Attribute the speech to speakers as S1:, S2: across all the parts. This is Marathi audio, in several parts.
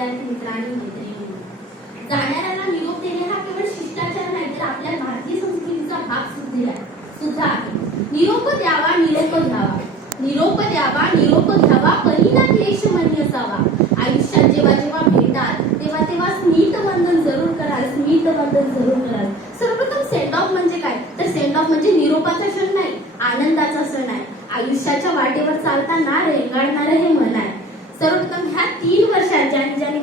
S1: विद्यार्थी मित्रांनी मैत्रिणी जाणाऱ्यांना निरोप देणे हा केवळ शिष्टाचार नाही तर आपल्या भारतीय संस्कृतीचा भाग सुद्धा सुद्धा आहे. निरोप द्यावा निरोप घ्यावा. निरोप द्यावा निरोप घ्यावा पहिला क्लेश मनी असावा. आयुष्यात जेव्हा जेव्हा भेटाल तेव्हा तेव्हा स्मित बंधन जरूर कराल स्मित बंधन जरूर कराल. सर्वप्रथम सेंड ऑफ म्हणजे काय? तर सेंड ऑफ म्हणजे निरोपाचा क्षण नाही आनंदाचा क्षण आहे. आयुष्याच्या वाटेवर चालताना रेंगाळणारं हे म्हणा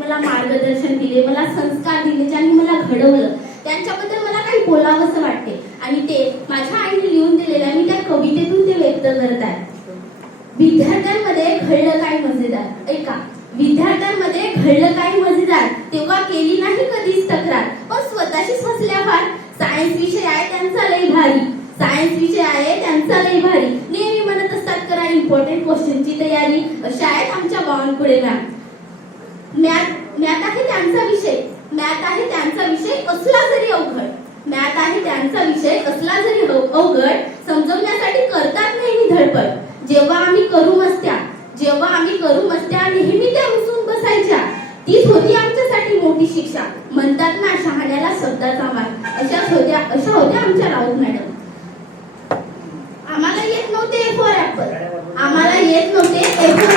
S1: मला मार्गदर्शन दिले मला संस्कार दिले ज्यांनी मला घडवलं त्यांच्याबद्दल मला काही बोलावंसं वाटते. आणि ते माझ्या आईने लिहून दिलेल्या मी त्या कवितेतून ते व्यक्त करत आहे. विद्यार्थ्यांमध्ये घडलं काय मजेदार. ऐका विद्यार्थ्यांमध्ये घडलं काय मजेदार तेव्हा केली नाही कधीच तक्रार. हो, पण स्वतःशीच हसल्या फार. सायन्स विषय आहे त्यांचा लय भारी. सायन्स विषय आहे त्यांचा लय भारी. नेहमी म्हणत असतात करा इम्पॉर्टंट क्वेश्चनची तयारी. अशा आहेत आमच्या बावनकुळे मॅम मॅथ मॅथ आहे त्यांचा विषय. मॅथ आहे त्यांचा विषय असला जरी अवघड. मॅथ आहे त्यांचा विषय असला जरी अवघड समजवण्यासाठी करतात नेहमी धडपड. जेव्हा आम्ही करू मस्त्या जेव्हा आम्ही करू मस्त्या नेहमी त्या रुसून बसायच्या. तीच होती आमच्यासाठी मोठी शिक्षा. म्हणतात ना शहाण्याला शब्दाचा मान अशाच होत्या अशा होत्या आमच्या राऊत मॅडम. आम्हाला येत नव्हते ए फोर ऍपल आम्हाला येत नव्हते ए फॉर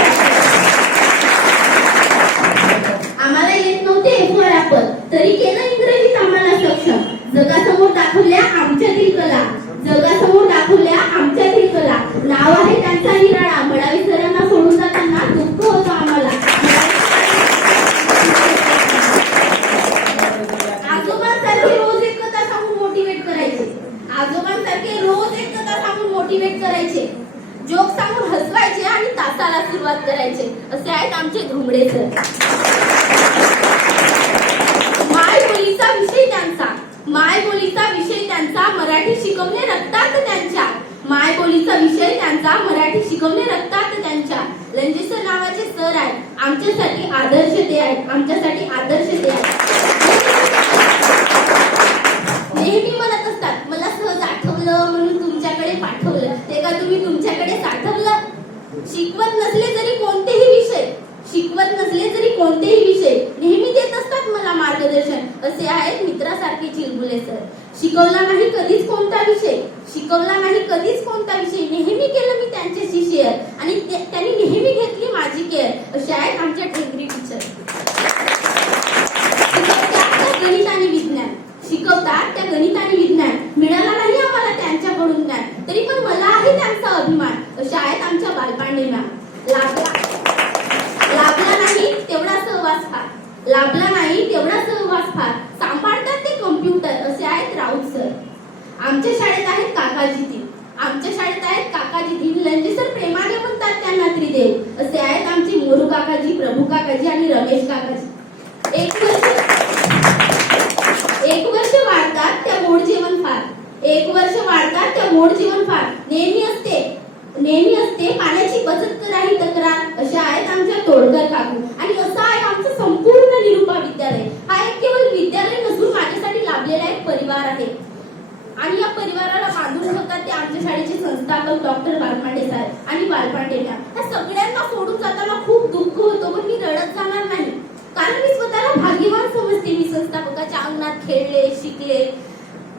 S1: आम्हाला येत नव्हते ए फॉर ऍपल तरी केलं इंग्रजीत आम्हाला सक्षम. जगासमोर दाखवल्या आमच्यातील कला. जगासमोर दाखवल्या आमच्यातील कला. नाव आहे त्यांचा निराळा. मडावी सरांना सोडून जाताना दुःख होतं आम्हाला. आजोबांसारखे रोज एक कथा सांगून मोटिवेट करायचे. आजोबांसारखे रोज एक कथा सांगून मोटिवेट करायचे. जोक सांगून हसवायचे आणि तासाला सुरुवात करायचे. असे आहेत आमचे घुमडे सर माय बोलीचा विषय त्यांचा माय बोलीचा विषय त्यांचा मराठी शिकवणे रक्तात त्यांच्या माय बोलीचा विषय त्यांचा मराठी शिकवणे रक्तात त्यांच्या लंजेसर नावाचे सर आहेत. आमच्यासाठी आदर्श ते आहेत. आमच्यासाठी आदर्श ते आहेत. नेहमी म्हणत असतात मला सहज आठवलं म्हणून तुमच्याकडे पाठवलं. ते का तुम्ही तुमच्याकडे साठवलं? शिकवत नसले तरी कोणतेही विषय शिकवत नसले तरी कोणतेही विषय नेहमी देत असतात मला मार्गदर्शन. असे आहेत मित्रासारखे चिलबुले सर. शिकवला नाही कधीच कोणता विषय. शिकवला नाही कधीच कोणता विषय. नेहमी केलं मी त्यांच्याशी शेअर आणि त्यांनी नेहमी घेतली माझी केअर अशी आहेत आमच्या ठेंगरी टीचर गणित आणि विज्ञान. शिकवतात त्या गणित आणि विज्ञान. मिळाला नाही आम्हाला त्यांच्याकडून ज्ञान. तरी पण मला आहे त्यांचा अभिमान. अशा आहेत आमच्या बालपांडे मॅम लाभला. लाभला नाही तेवढा सहवास फार. लाभला नाही तेवढा सहवास फार. सांभाळतात ते कम्प्युटर असे आहेत राऊत सर आमच्या शाळेत आहेत काकाजी आमच्या शाळेत आहेत काकाजी तीन सर प्रेमाने म्हणतात त्यांना त्रिदेव असे आहेत आमचे मोरू काकाजी प्रभू काकाजी आणि रमेश काकाजी. एक वर्ष एक वर्ष वाढतात त्या मोड जीवन फार. एक वर्ष वाढतात त्या मोड जीवन फार नेहमी असते नेहमी असते पाण्याची बचत करा ही तक्रार अशा आहेत आमच्या तोडकर काकू आणि असं आहे आमचं संपूर्ण निरुपा विद्यालय हा एक केवळ विद्यालय नसून माझ्यासाठी लाभलेला एक परिवार आहे आणि या परिवाराला बांधून ठेवतात ते आमच्या शाळेचे संस्थापक डॉक्टर बालपांडे साहेब आणि बालपांडे मॅम ह्या सगळ्यांना सोडून जाताना खूप दुःख होतो पण मी रडत जाणार नाही. कारण मी स्वतःला भाग्यवान समजते मी संस्थापकाच्या अंगणात खेळले शिकले.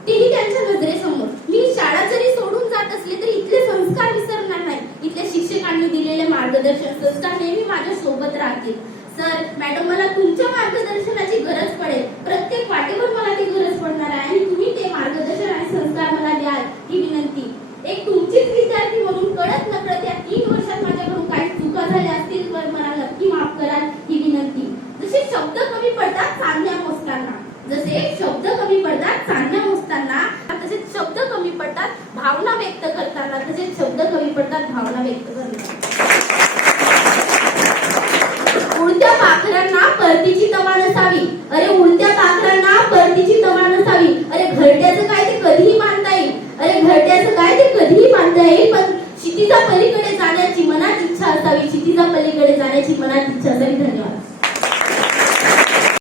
S1: तेही त्यांच्या नजरेसमोर. मी शाळा जरी सोडून जात असले तरी इथले संस्कार विसरणार नाही. इथल्या शिक्षकांनी दिलेले मार्गदर्शन संस्कार नेहमी माझ्या सोबत राहतील. सर मॅडम मला तुमच्या मार्गदर्शनाची गरज पडेल. व्यक्त झालं उडत्या पाखरांना परतीची तमा नसावी. अरे उडत्या पाखरांना परतीची तमा नसावी. अरे घरट्याचं काय ते कधीही मानता येईल. अरे घरट्याचं काय ते कधीही मानता येईल पण क्षितिजा पलीकडे जाण्याची मनात इच्छा असावी. क्षितिजा पलीकडे जाण्याची मनात इच्छा असावी. धन्यवाद.